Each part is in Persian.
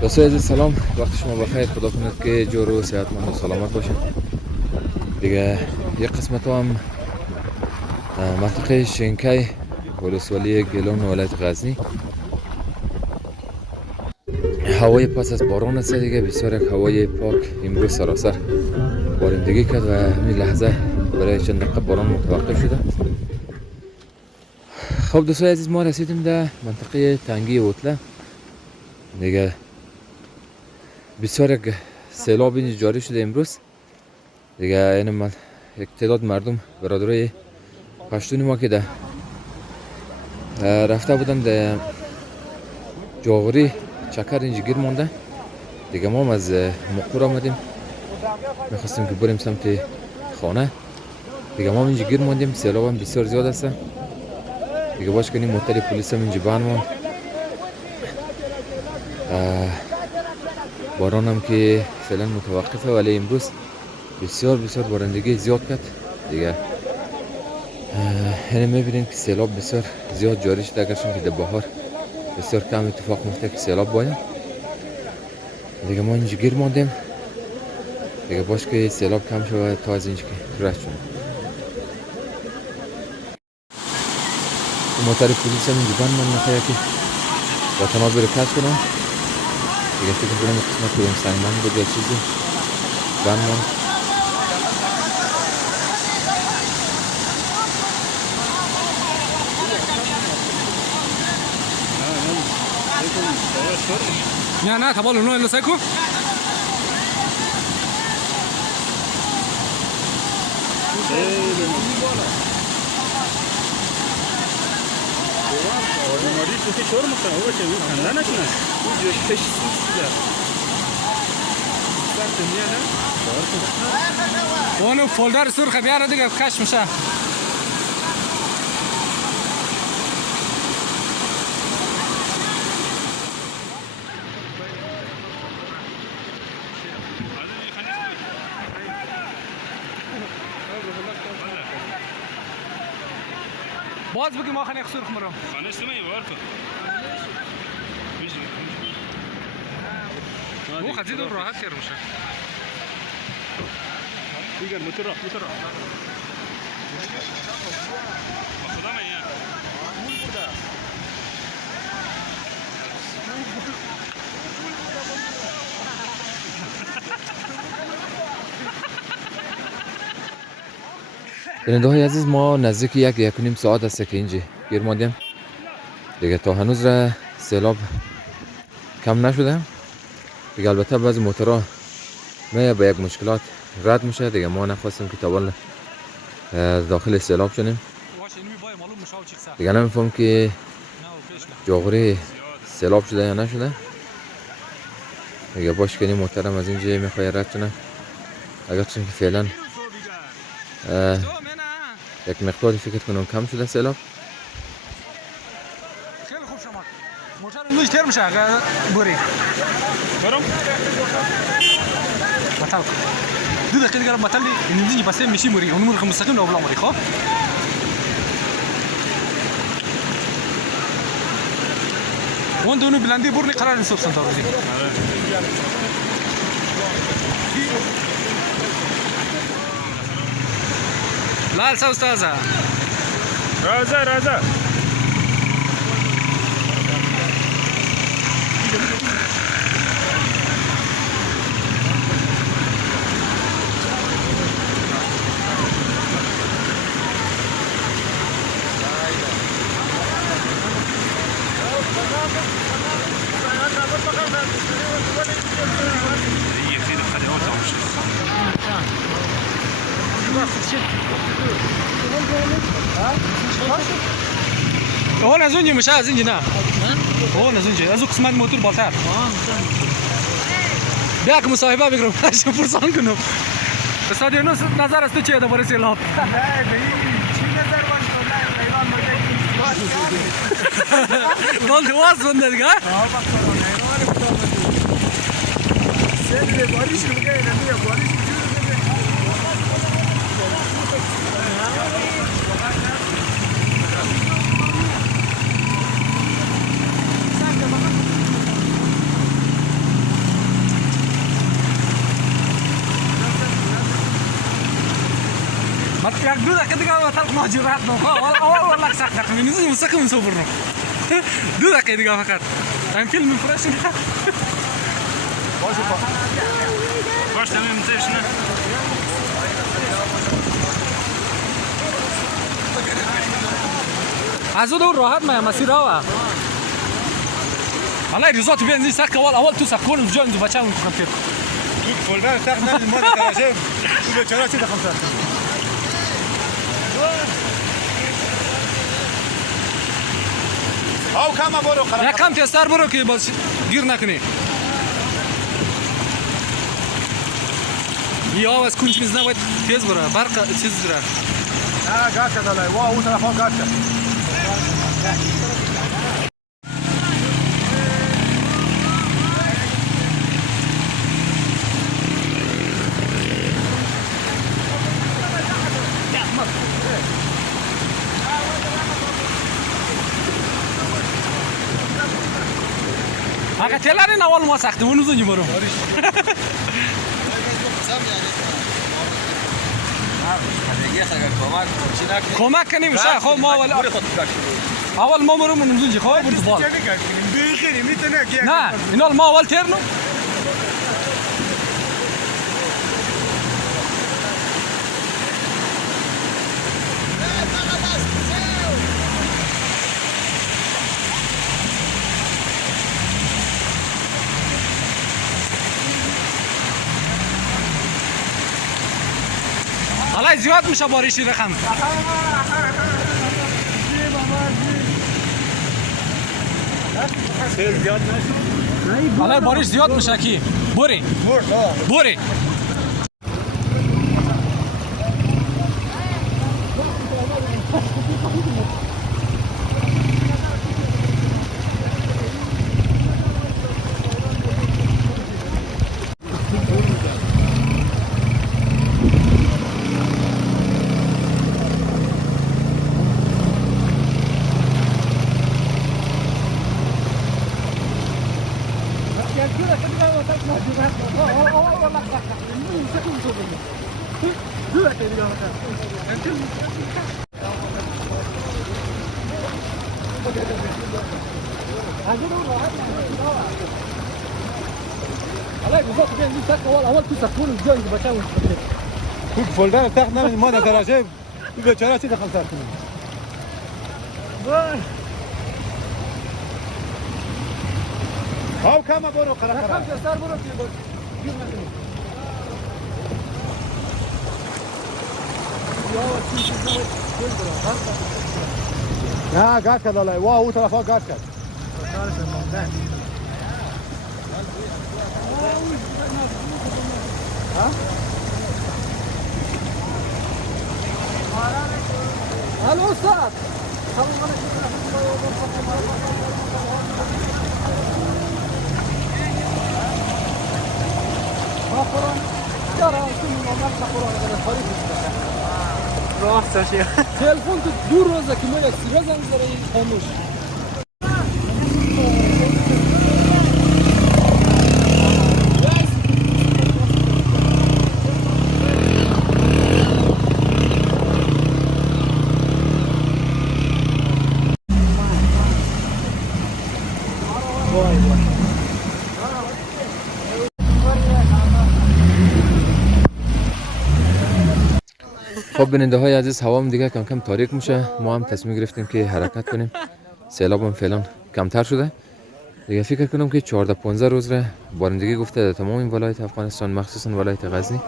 دوستای عزیز سلام، وقت شما بخیر. خدا کند که جور و صحتمند و سلامت باشید. دیگه یک قسمت هم منطقه شنکای ولسوالی گیلان ولایت غزنی. هوای پس از باران است دیگه، بسیار یک هوای پاک امروز سراسر بارندگی کرد و همین لحظه برای چند دقیقه باران متوقف شده. خب دوستای عزیز، ما رسیدیم در منطقه تنگی اوتله دیگه. بسیار یک سیلاب اینجا جاری شده امروز دیگه. این من یک تعداد مردم برادرای پشتونی ما که ده رفته بودن در جاغوری چکر اینجا گیر مانده دیگه. ما هم از مقور آمدیم، میخواستیم که بریم سمت خانه دیگه. ما هم اینجا گیر ماندیم، سیلاب هم بسیار زیاد است دیگه. باش کنیم موتر پلیس هم اینجا بند ماند. باران هم که فعلا متوقفه ولی امروز بسیار بارندگی زیاد کرد دیگه. یعنی میبینیم که سیلاب بسیار زیاد جاری شده، اگرچه که در بهار بسیار کم اتفاق میفته که سیلاب باید دیگه. ما اینجا گیر ماندیم دیگه. باش که سیلاب کم شود تا از اینجا که رد شد. موتر پلیس هم اینجا بند من نخواهی که وطنا بره کش کنم دیگه. فکر کنم قسمت که اون سنگمن بود یا چیزی بند من. نه تبال اونو الو سایکو اونو فولدر سرخ بیاره دیگه کش میشه. باز بگیم آخر یک سرخ مرا خانه سمی وار کن او خزید راحت کرد میشه دیگر موتور را خدا میاد بیننده های عزیز، ما نزدیک یک و نیم ساعت است که اینجا گیر ماندیم دیگه. تا هنوز را سیلاب کم نشده دیگه. البته بعضی موتورها می با یک مشکلات رد میشه دیگه. ما نخواستیم که تاول داخل سیلاب شدیم دیگه. نمیفهم که جاغوری سیلاب شده یا نشده دیگه. باش کنیم موترم از اینجا میخوای رد کنه، اگرچه که فعلا یک مقداری فکر کنم کم شده سیلاب. خیلی خوب شما موتر اونوش تر میشه اگر بری برم بطل دو دقیقه دیگر بطل نمیدونی بسته میشی موری اونو مرخ مستقیم لابلا موری. خب اون دونو بلندی برنی قرار نصب سنتا روزی لال سا استاذه رازا هون از اونجا میشه، از اینجا نه. هون از اونجا، از اون قسمت موتور بالاتر. بیا که مصاحبه بگیرم، پرسان کنم. استادیو نظر است چیه درباره سیلاب؟ نه چی نظر باشه؟ مال دواز بنده دیگه یک دو دقیقه دیگه وقت مهاجرت اول لک سخت دقیقه نیزی مستقیم صبر رو دو دقیقه دیگه فقط این فیلم میفرست باش تمام انتهش نه از اون راحت ما مسیر ها والله رضا تو بنزین سخت اول تو سکون اونجا اون بچه‌مون کم کرد تو فولدر سخت نمیدن ما درجه تو بیچاره چی دخم سخت او کم برو خلاص یکم تستر برو که باز گیر نکنی یا از کنچ میزنه باید تیز برو برق چیز برو نه گاز شد الله واه اون طرف گاز شد اگه تلارین اول ما سخته اونو زنی برو کمک کنیم شا خب ما اول ما برو منو زنجی خب برو بال نه اینا ما اول ترنو حالا زیاد میشه باریشی رقم حالا باریش زیاد میشه کی بوری بوری تو فولدر سخت نمیدن ما درجه تو بیچاره چی دخم سخت او کم برو خلاص نه گاز کرد الله واه اون طرف گاز کرد الو استاد تلفن تو دو روزه که میره سیگار زنگ زره خاموش خب بیننده های عزیز هوا هم دیگه کم کم تاریک میشه ما هم تصمیم گرفتیم که حرکت کنیم سیلاب هم فعلا کمتر شده دیگه فکر کنم که 14-15 روز را بارندگی گفته در تمام این ولایت افغانستان مخصوصا ولایت غزنی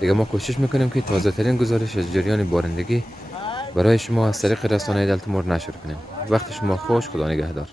دیگه ما کوشش میکنیم که تازه ترین گزارش از جریان بارندگی برای شما از طریق رسانه دلتمور نشر کنیم وقت شما خوش خدا نگهدار